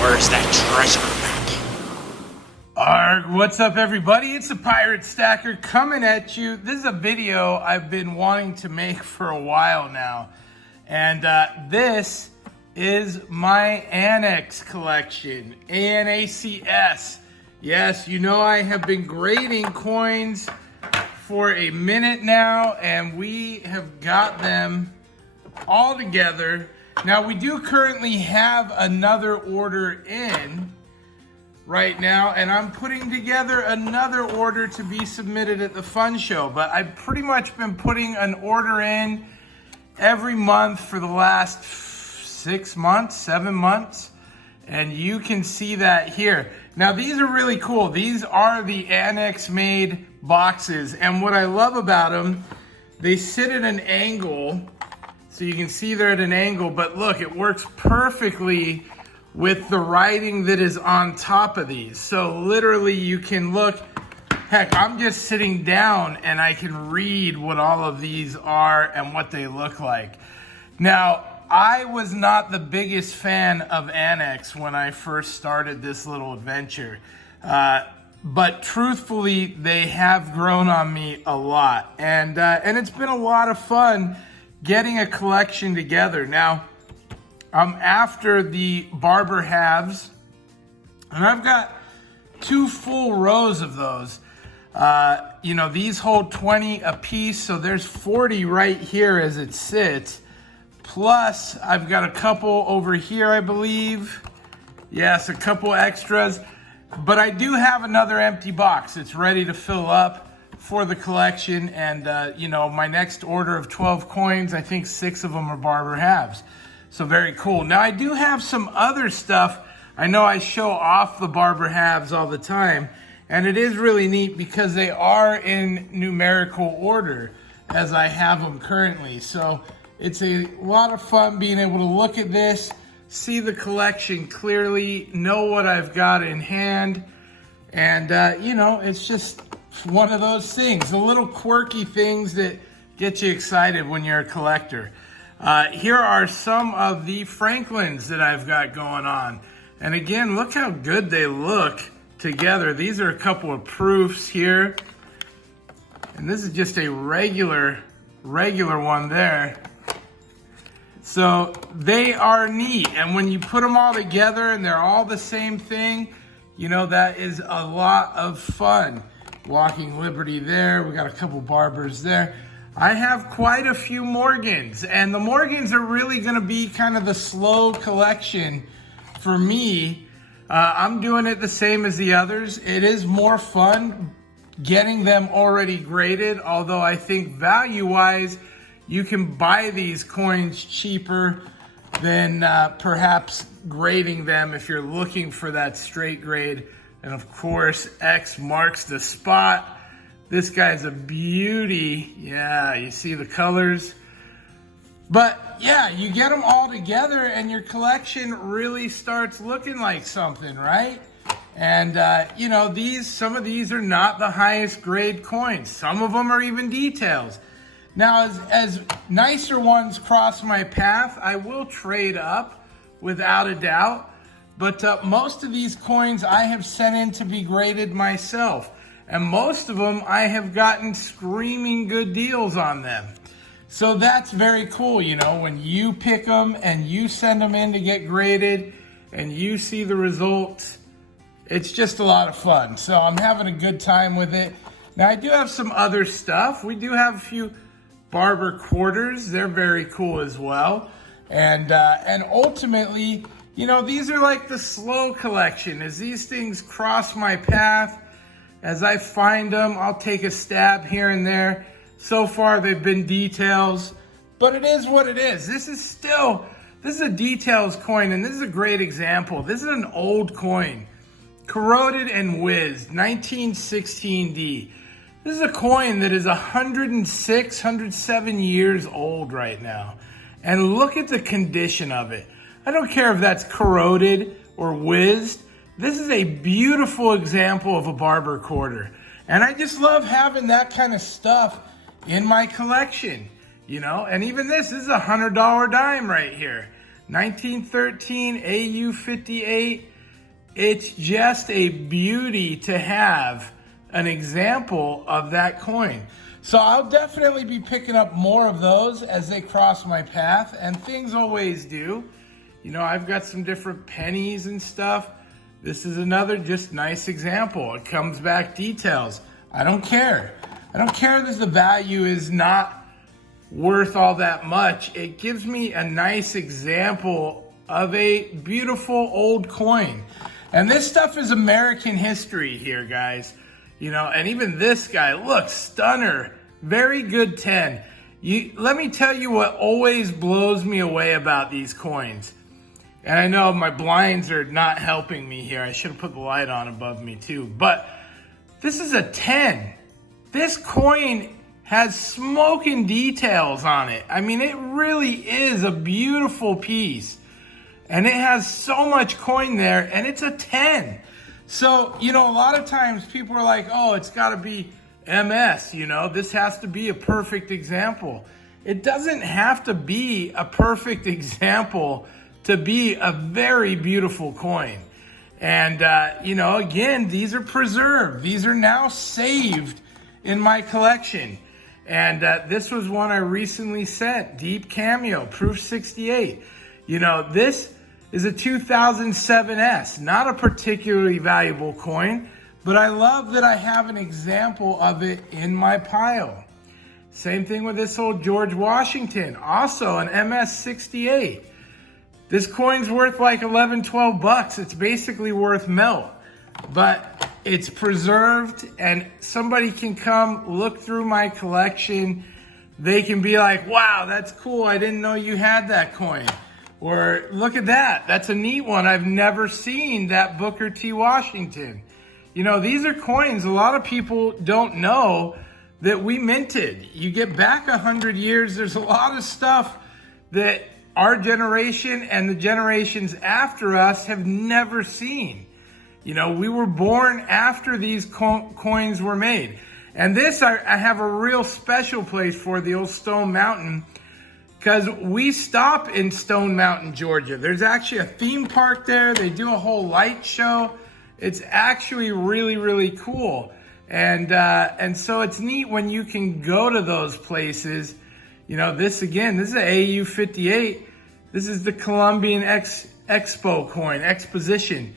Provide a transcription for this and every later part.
Where's that treasure map? Arg, what's up everybody? It's the Pirate Stacker coming at you. This is a video I've been wanting to make for a while now. And this is my ANACS collection, ANACS. Yes, you know I have been grading coins for a minute now, and we have got them all together. Now, we do currently have another order in right now, and I'm putting together another order to be submitted at the fun show. But I've pretty much been putting an order in every month for the last 6 months, 7 months, and you can see that here. Now, these are really cool. These are the ANACS made boxes, and what I love about them, they sit at an angle. So you can see they're at an angle, but look, it works perfectly with the writing that is on top of these. So literally you can look, heck, I'm just sitting down and I can read what all of these are and what they look like. Now, I was not the biggest fan of ANACS when I first started this little adventure. But truthfully, they have grown on me a lot. And it's been a lot of fun getting a collection together. Now, I'm after the barber halves, and I've got 2 full rows of those. You know, these hold 20 a piece, so there's 40 right here as it sits. Plus, I've got a couple over here, I believe. Yes, a couple extras. But I do have another empty box. It's ready to fill up for the collection, and you know, my next order of 12 coins, I think 6 of them are barber halves. So very cool. Now, I do have some other stuff. I know I show off the barber halves all the time, and it is really neat because they are in numerical order as I have them currently. So it's a lot of fun being able to look at this, see the collection clearly, know what I've got in hand, and you know, it's just one of those things, the little quirky things that get you excited when you're a collector. Here are some of the Franklins that I've got going on. And again, look how good they look together. These are a couple of proofs here. And this is just a regular one there. So they are neat. And when you put them all together and they're all the same thing, you know, that is a lot of fun. Walking Liberty there. We got a couple barbers there. I have quite a few Morgans, and the Morgans are really going to be kind of the slow collection for me. I'm doing it the same as the others. It is more fun getting them already graded, although I think value-wise, you can buy these coins cheaper than perhaps grading them if you're looking for that straight grade. And of course, X marks the spot. This guy's a beauty. Yeah, you see the colors. But yeah, you get them all together and your collection really starts looking like something, right? And you know, some of these are not the highest grade coins. Some of them are even details. Now, as nicer ones cross my path, I will trade up without a doubt. But most of these coins I have sent in to be graded myself. And most of them I have gotten screaming good deals on them. So that's very cool, you know, when you pick them and you send them in to get graded and you see the results, it's just a lot of fun. So I'm having a good time with it. Now, I do have some other stuff. We do have a few barber quarters. They're very cool as well. And ultimately, you know, these are like the slow collection. As these things cross my path, as I find them, I'll take a stab here and there. So far, they've been details, but it is what it is. This is a details coin, and this is a great example. This is an old coin, corroded and whizzed, 1916D. This is a coin that is 106, 107 years old right now. And look at the condition of it. I don't care if that's corroded or whizzed. This is a beautiful example of a barber quarter. And I just love having that kind of stuff in my collection, you know? And even this is a $100 dime right here. 1913 AU58. It's just a beauty to have an example of that coin. So I'll definitely be picking up more of those as they cross my path, and things always do. You know, I've got some different pennies and stuff. This is another just nice example. It comes back details. I don't care. I don't care that the value is not worth all that much. It gives me a nice example of a beautiful old coin. And this stuff is American history here, guys. You know, and even this guy, look, stunner, very good 10. Let me tell you what always blows me away about these coins. And I know my blinds are not helping me here. I should have put the light on above me too. But this is a 10. This coin has smoking details on it. I mean, it really is a beautiful piece. And it has so much coin there, and it's a 10. So, you know, a lot of times people are like, oh, it's got to be MS, you know, this has to be a perfect example. It doesn't have to be a perfect example to be a very beautiful coin. And, you know, again, these are preserved. These are now saved in my collection. And this was one I recently sent, Deep Cameo, Proof 68. You know, this is a 2007S, not a particularly valuable coin, but I love that I have an example of it in my pile. Same thing with this old George Washington, also an MS68. This coin's worth like 11, 12 bucks. It's basically worth melt, but it's preserved and somebody can come look through my collection. They can be like, wow, that's cool. I didn't know you had that coin. Or look at that. That's a neat one. I've never seen that Booker T. Washington. You know, these are coins a lot of people don't know that we minted. You get back 100 years, there's a lot of stuff that our generation and the generations after us have never seen. You know, we were born after these coins were made. And this I have a real special place for, the old Stone Mountain, because we stop in Stone Mountain, Georgia. There's actually a theme park there. They do a whole light show. It's actually really, really cool. And so it's neat when you can go to those places. You know, this again, this is an AU58. This is the Columbian Expo coin, Exposition.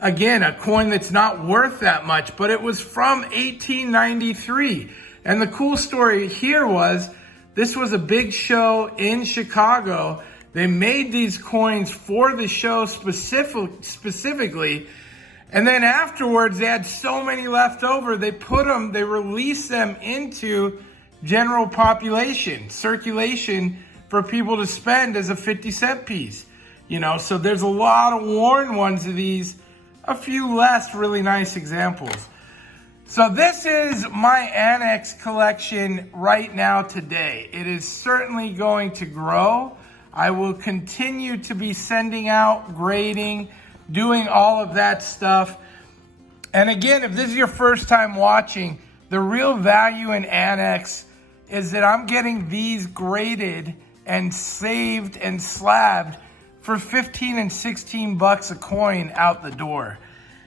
Again, a coin that's not worth that much, but it was from 1893. And the cool story here was, this was a big show in Chicago. They made these coins for the show specifically. And then afterwards, they had so many left over, they released them into general population, circulation for people to spend as a 50-cent piece. You know, so there's a lot of worn ones of these, a few less really nice examples. So this is my ANACS collection right now today. It is certainly going to grow. I will continue to be sending out, grading, doing all of that stuff. And again, if this is your first time watching, the real value in ANACS is that I'm getting these graded and saved and slabbed for 15 and 16 bucks a coin out the door.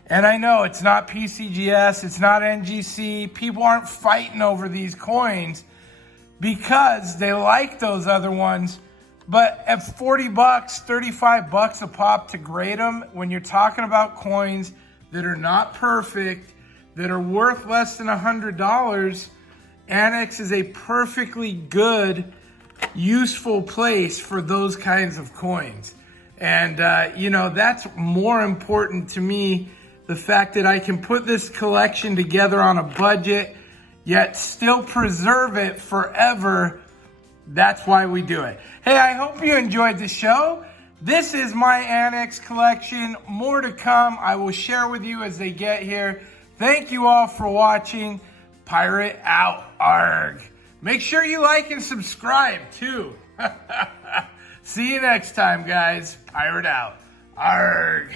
And I know it's not PCGS, it's not NGC. People aren't fighting over these coins because they like those other ones. But at 40 bucks, 35 bucks a pop to grade them, when you're talking about coins that are not perfect, that are worth less than $100, ANACS is a perfectly good, useful place for those kinds of coins. And, you know, that's more important to me, the fact that I can put this collection together on a budget, yet still preserve it forever. That's why we do it. Hey, I hope you enjoyed the show. This is my ANACS collection. More to come. I will share with you as they get here. Thank you all for watching. Pirate out. Arg. Make sure you like and subscribe too. See you next time, guys. Pirate out. Arg.